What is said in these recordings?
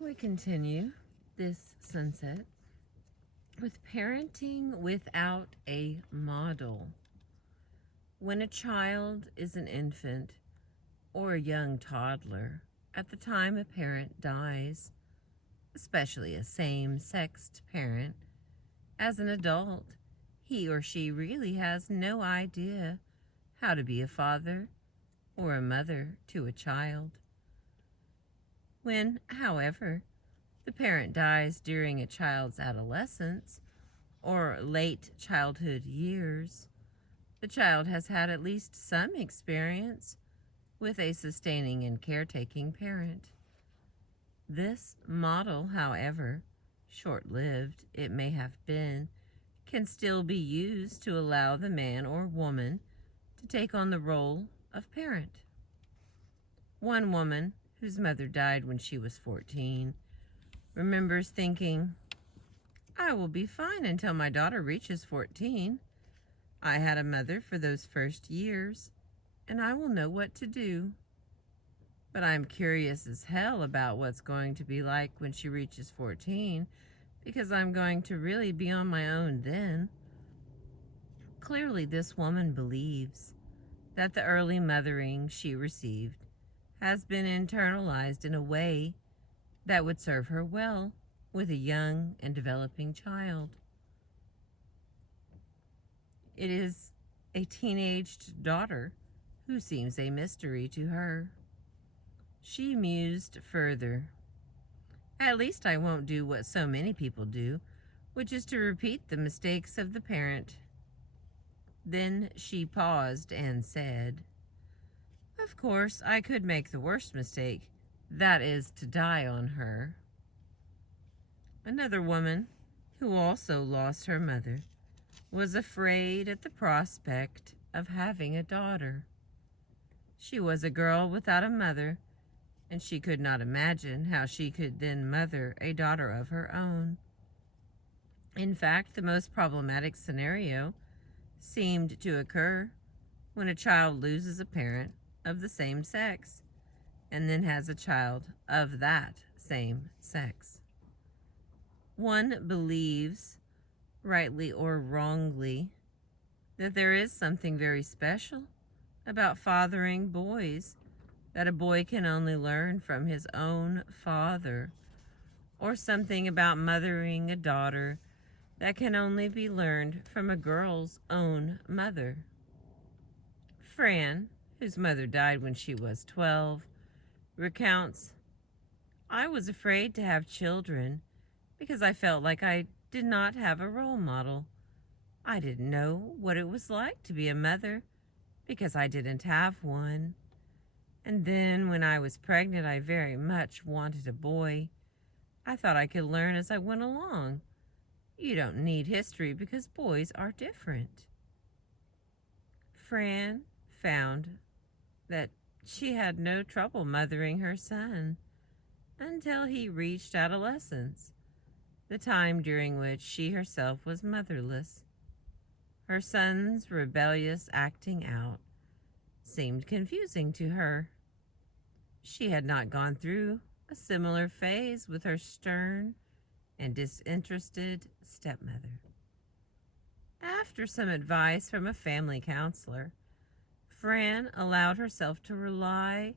We continue this sunset with parenting without a model. When a child is an infant or a young toddler, at the time a parent dies, especially a same-sexed parent, as an adult, he or she really has no idea how to be a father or a mother to a child. When, however, the parent dies during a child's adolescence or late childhood years, the child has had at least some experience with a sustaining and caretaking parent. This model, however short-lived it may have been, can still be used to allow the man or woman to take on the role of parent. One woman, whose mother died when she was 14, remembers thinking, "I will be fine until my daughter reaches 14. I had a mother for those first years, and I will know what to do. But I'm curious as hell about what's going to be like when she reaches 14, because I'm going to really be on my own then." Clearly, this woman believes that the early mothering she received has been internalized in a way that would serve her well with a young and developing child. It is a teenaged daughter who seems a mystery to her. She mused further. "At least I won't do what so many people do, which is to repeat the mistakes of the parent." Then she paused and said, "Of course, I could make the worst mistake, that is to die on her." Another woman, who also lost her mother, was afraid at the prospect of having a daughter. She was a girl without a mother, and she could not imagine how she could then mother a daughter of her own. In fact, the most problematic scenario seemed to occur when a child loses a parent of the same sex and then has a child of that same sex. One believes, rightly or wrongly, that there is something very special about fathering boys that a boy can only learn from his own father, or something about mothering a daughter that can only be learned from a girl's own mother. Fran, whose mother died when she was 12, recounts, "I was afraid to have children because I felt like I did not have a role model. I didn't know what it was like to be a mother because I didn't have one. And then when I was pregnant, I very much wanted a boy. I thought I could learn as I went along. You don't need history because boys are different." Fran found that she had no trouble mothering her son until he reached adolescence, the time during which she herself was motherless. Her son's rebellious acting out seemed confusing to her. She had not gone through a similar phase with her stern and disinterested stepmother. After some advice from a family counselor, Fran allowed herself to rely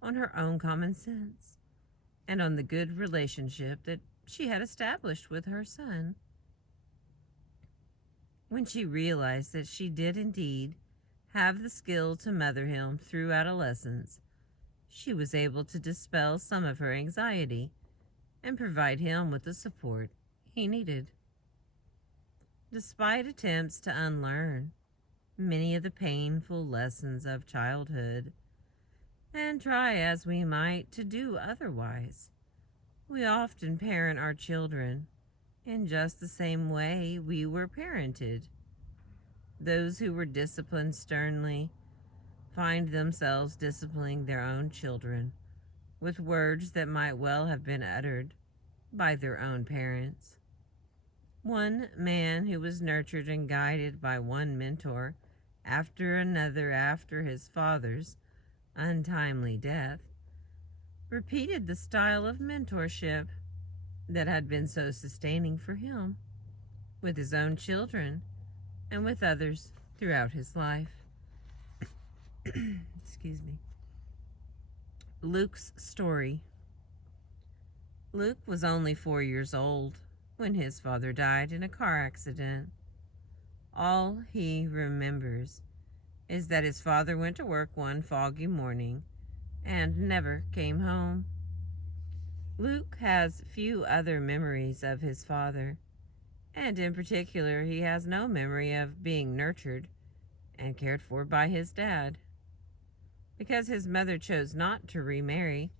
on her own common sense and on the good relationship that she had established with her son. When she realized that she did indeed have the skill to mother him through adolescence, she was able to dispel some of her anxiety and provide him with the support he needed. Despite attempts to unlearn many of the painful lessons of childhood, and try as we might to do otherwise, we often parent our children in just the same way we were parented. Those who were disciplined sternly find themselves disciplining their own children with words that might well have been uttered by their own parents. One man who was nurtured and guided by one mentor after another after his father's untimely death repeated the style of mentorship that had been so sustaining for him with his own children and with others throughout his life. Excuse me. Luke's story. Luke was only 4 years old when his father died in a car accident. All he remembers is that his father went to work one foggy morning and never came home. Luke has few other memories of his father, and in particular, he has no memory of being nurtured and cared for by his dad. Because his mother chose not to remarry,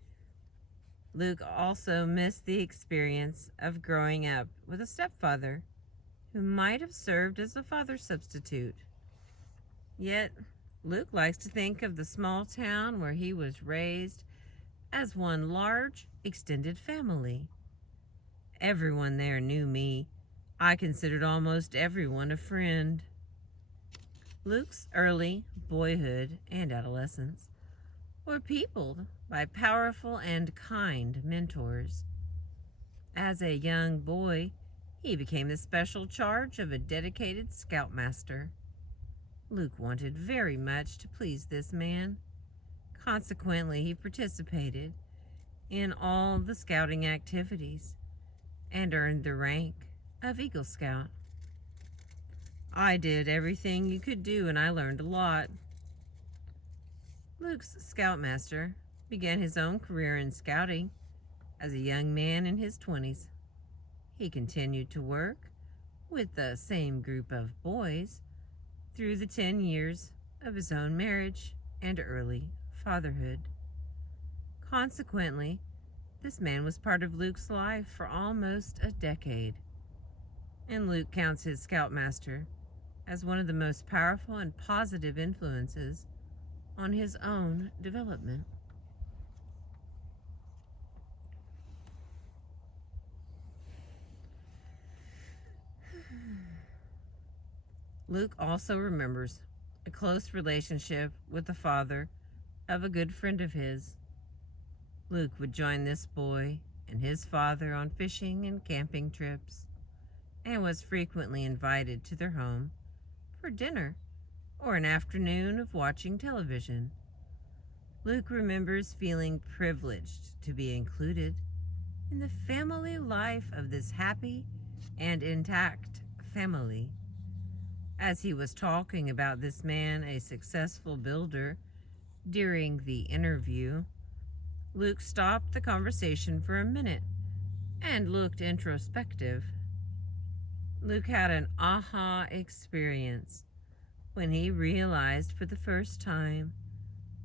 Luke also missed the experience of growing up with a stepfather who might have served as a father substitute. Yet, Luke likes to think of the small town where he was raised as one large, extended family. Everyone there knew me. I considered almost everyone a friend. Luke's early boyhood and adolescence were peopled by powerful and kind mentors. As a young boy, he became the special charge of a dedicated scoutmaster. Luke wanted very much to please this man. Consequently, he participated in all the scouting activities and earned the rank of Eagle Scout. I did everything you could do, and I learned a lot. Luke's scoutmaster began his own career in scouting as a young man in his 20s. He continued to work with the same group of boys through the 10 years of his own marriage and early fatherhood. Consequently, this man was part of Luke's life for almost a decade, and Luke counts his scoutmaster as one of the most powerful and positive influences on his own development. Luke also remembers a close relationship with the father of a good friend of his. Luke would join this boy and his father on fishing and camping trips, and was frequently invited to their home for dinner or an afternoon of watching television. Luke remembers feeling privileged to be included in the family life of this happy and intact family. As he was talking about this man, a successful builder, during the interview, Luke stopped the conversation for a minute and looked introspective. Luke had an aha experience when he realized for the first time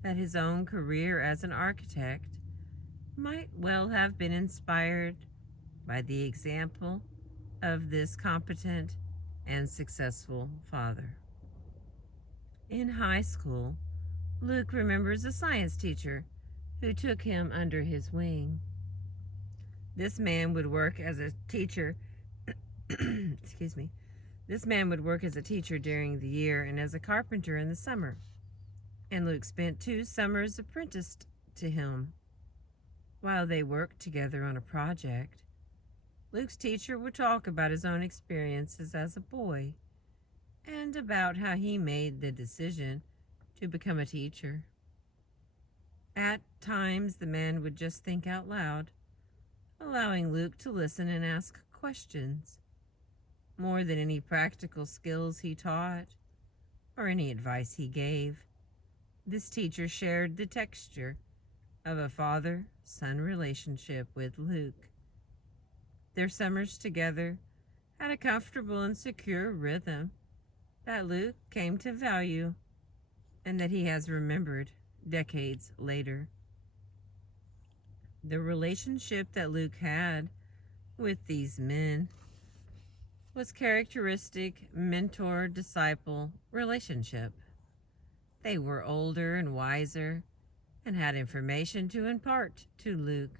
that his own career as an architect might well have been inspired by the example of this competent and successful father. In high school, Luke remembers a science teacher who took him under his wing. This man would work as a teacher excuse me. This man would work as a teacher during the year and as a carpenter in the summer. And Luke spent 2 summers apprenticed to him. While they worked together on a project, Luke's teacher would talk about his own experiences as a boy and about how he made the decision to become a teacher. At times, the man would just think out loud, allowing Luke to listen and ask questions. More than any practical skills he taught or any advice he gave, this teacher shared the texture of a father-son relationship with Luke. Their summers together had a comfortable and secure rhythm that Luke came to value and that he has remembered decades later. The relationship that Luke had with these men was characteristic mentor-disciple relationship. They were older and wiser and had information to impart to Luke,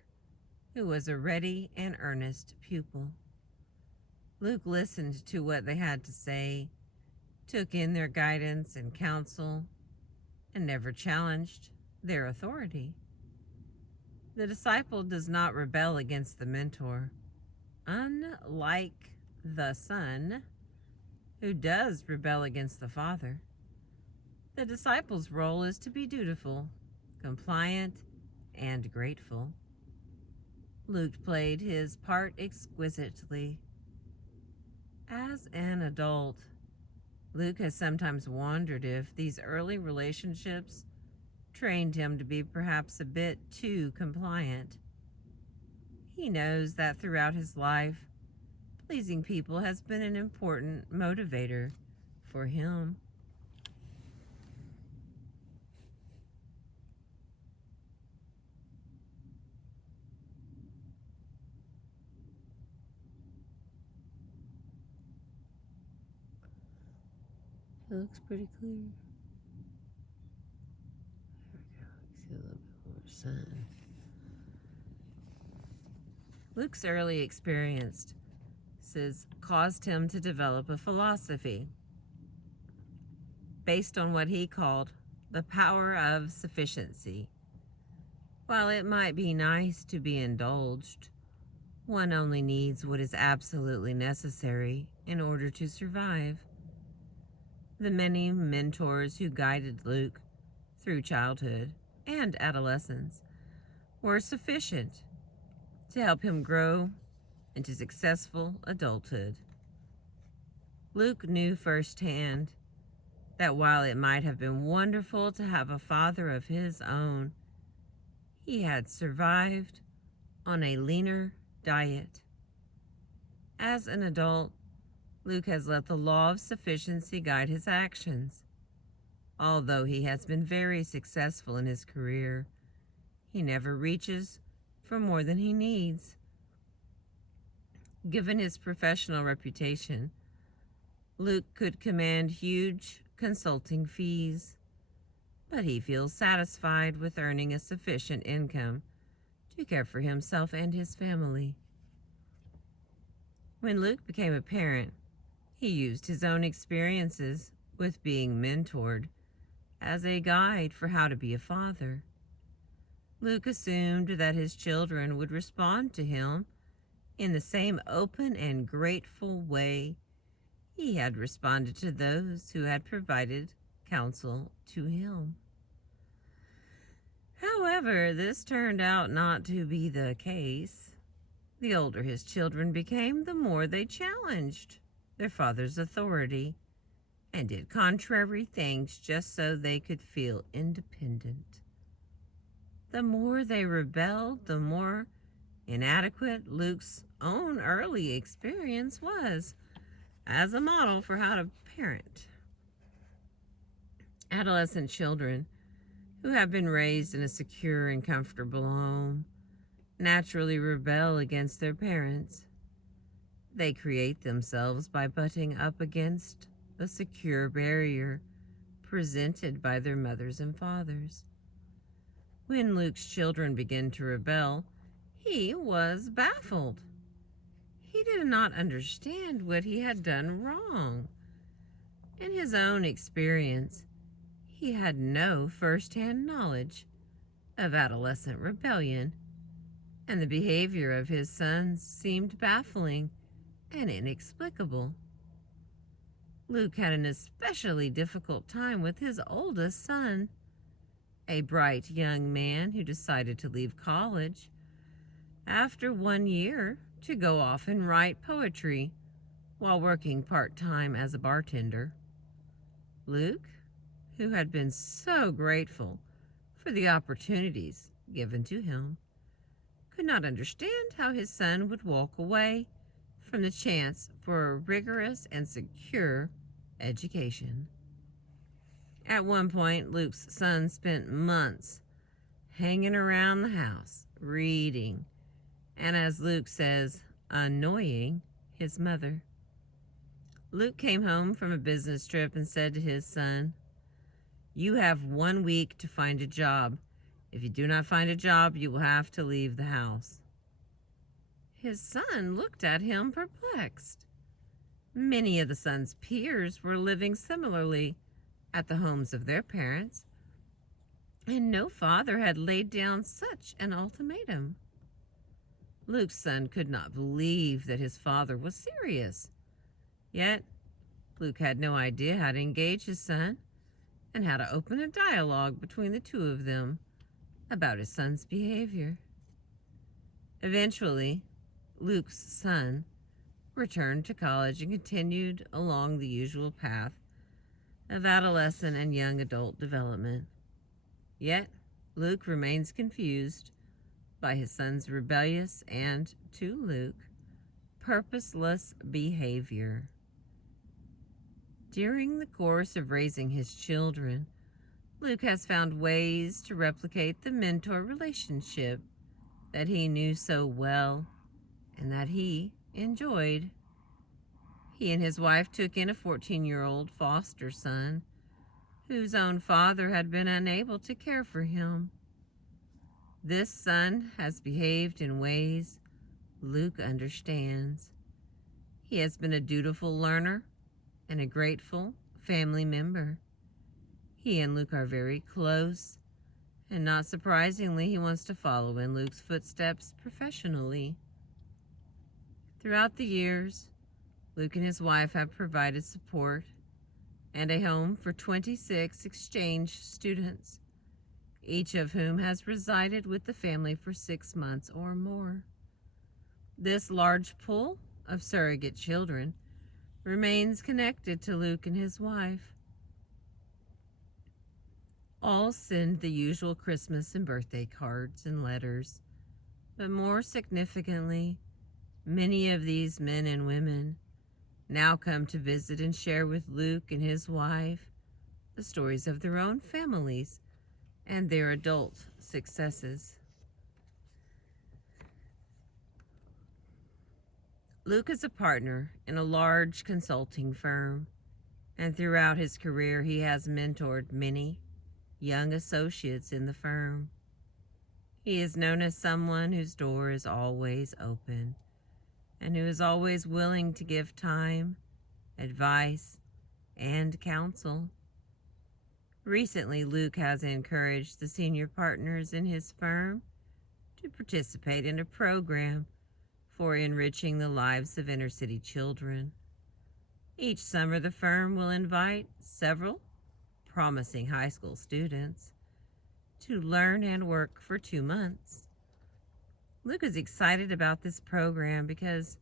who was a ready and earnest pupil. Luke listened to what they had to say, took in their guidance and counsel, and never challenged their authority. The disciple does not rebel against the mentor, unlike the son, who does rebel against the father. The disciple's role is to be dutiful, compliant, and grateful. Luke played his part exquisitely. As an adult, Luke has sometimes wondered if these early relationships trained him to be perhaps a bit too compliant. He knows that throughout his life, pleasing people has been an important motivator for him. It looks pretty clear. There we go. See a little bit more sun. Luke's early experiences caused him to develop a philosophy based on what he called the power of sufficiency. While it might be nice to be indulged, one only needs what is absolutely necessary in order to survive. The many mentors who guided Luke through childhood and adolescence were sufficient to help him grow into successful adulthood. Luke knew firsthand that while it might have been wonderful to have a father of his own, he had survived on a leaner diet. As an adult, Luke has let the law of sufficiency guide his actions. Although he has been very successful in his career, he never reaches for more than he needs. Given his professional reputation, Luke could command huge consulting fees, but he feels satisfied with earning a sufficient income to care for himself and his family. When Luke became a parent, he used his own experiences with being mentored as a guide for how to be a father. Luke assumed that his children would respond to him in the same open and grateful way he had responded to those who had provided counsel to him. However, this turned out not to be the case. The older his children became, the more they challenged their father's authority and did contrary things just so they could feel independent. The more they rebelled, the more inadequate Luke's own early experience was as a model for how to parent. Adolescent children who have been raised in a secure and comfortable home naturally rebel against their parents. They create themselves by butting up against the secure barrier presented by their mothers and fathers. When Luke's children began to rebel, he was baffled. He did not understand what he had done wrong. In his own experience, he had no first-hand knowledge of adolescent rebellion, and the behavior of his sons seemed baffling and inexplicable. Luke had an especially difficult time with his oldest son, a bright young man who decided to leave college after 1 year to go off and write poetry while working part-time as a bartender. Luke, who had been so grateful for the opportunities given to him, could not understand how his son would walk away from the chance for a rigorous and secure education. At one point, Luke's son spent months hanging around the house, reading, and as Luke says, annoying his mother. Luke came home from a business trip and said to his son, "You have 1 week to find a job. If you do not find a job, you will have to leave the house." His son looked at him perplexed. Many of the son's peers were living similarly at the homes of their parents, and no father had laid down such an ultimatum. Luke's son could not believe that his father was serious. Yet, Luke had no idea how to engage his son and how to open a dialogue between the two of them about his son's behavior. Eventually, Luke's son returned to college and continued along the usual path of adolescent and young adult development. Yet, Luke remains confused by his son's rebellious and, to Luke, purposeless behavior. During the course of raising his children, Luke has found ways to replicate the mentor relationship that he knew so well and that he enjoyed. He and his wife took in a 14-year-old foster son whose own father had been unable to care for him. This son has behaved in ways Luke understands. He has been a dutiful learner and a grateful family member. He and Luke are very close, and not surprisingly, he wants to follow in Luke's footsteps professionally. Throughout the years, Luke and his wife have provided support and a home for 26 exchange students, each of whom has resided with the family for 6 months or more. This large pool of surrogate children remains connected to Luke and his wife. All send the usual Christmas and birthday cards and letters, but more significantly, many of these men and women now come to visit and share with Luke and his wife the stories of their own families and their adult successes. Luke is a partner in a large consulting firm, and throughout his career he has mentored many young associates in the firm. He is known as someone whose door is always open and who is always willing to give time, advice, and counsel. Recently, Luke has encouraged the senior partners in his firm to participate in a program for enriching the lives of inner-city children. Each summer, the firm will invite several promising high school students to learn and work for 2 months. Luke is excited about this program because,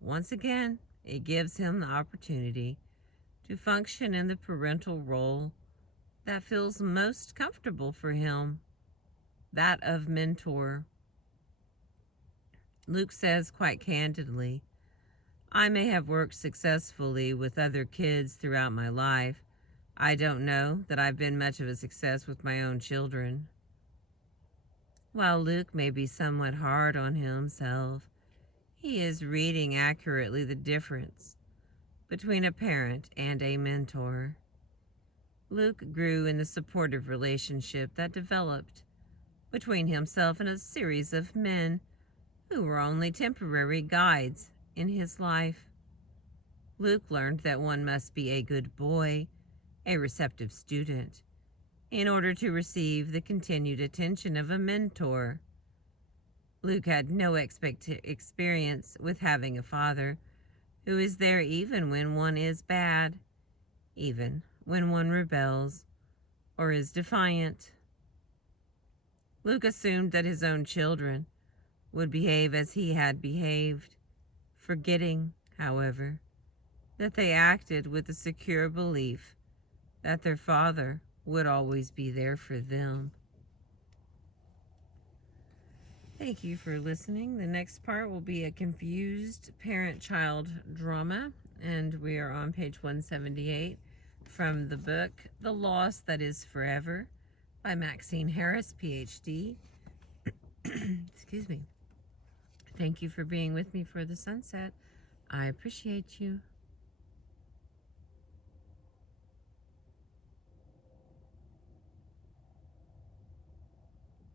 once again, it gives him the opportunity to function in the parental role that feels most comfortable for him, that of mentor. Luke says quite candidly, "I may have worked successfully with other kids throughout my life. I don't know that I've been much of a success with my own children." While Luke may be somewhat hard on himself, he is reading accurately the difference between a parent and a mentor. Luke grew in the supportive relationship that developed between himself and a series of men who were only temporary guides in his life. Luke learned that one must be a good boy, a receptive student, in order to receive the continued attention of a mentor. Luke had no experience with having a father who is there even when one is bad, even when one rebels or is defiant. Luke assumed that his own children would behave as he had behaved, forgetting, however, that they acted with the secure belief that their father would always be there for them. Thank you for listening. The next part will be a confused parent-child drama, and we are on page 178 from the book The Loss That Is Forever by Maxine Harris, PhD. Excuse me. Thank you for being with me for the sunset. I appreciate you.